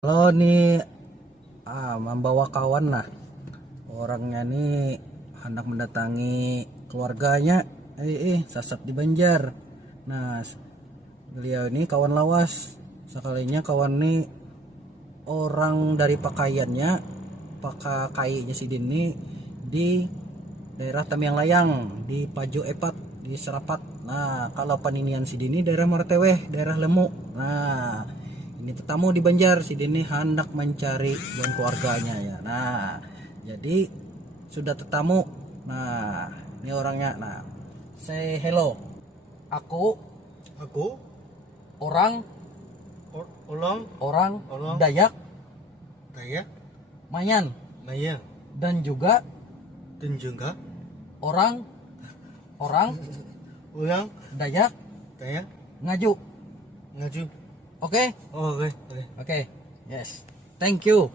Kalau nih membawa kawan lah, orangnya nih hendak mendatangi keluarganya, sasap di Banjar. Nah, beliau ini kawan lawas, sekalinya kawan nih orang dari pakaiannya, pakainya si Dini di daerah Tamiang Layang, di Pajo Epat, di Serapat. Nah, kalau paninian si Dini daerah Marteweh, daerah Lemu. Nah, ini tetamu di Banjar, si Dini hendak mencari dan keluarganya ya. Nah, jadi sudah tetamu. Nah, ini orangnya. Nah, say hello. Aku Aku orang ulang orang Orang. Dayak Dayak Mayan Mayang dan juga dan juga orang ulang Dayak Dayak Ngaju. Ngaju. Oke? Oh, oke. Oke. Yes. Thank you.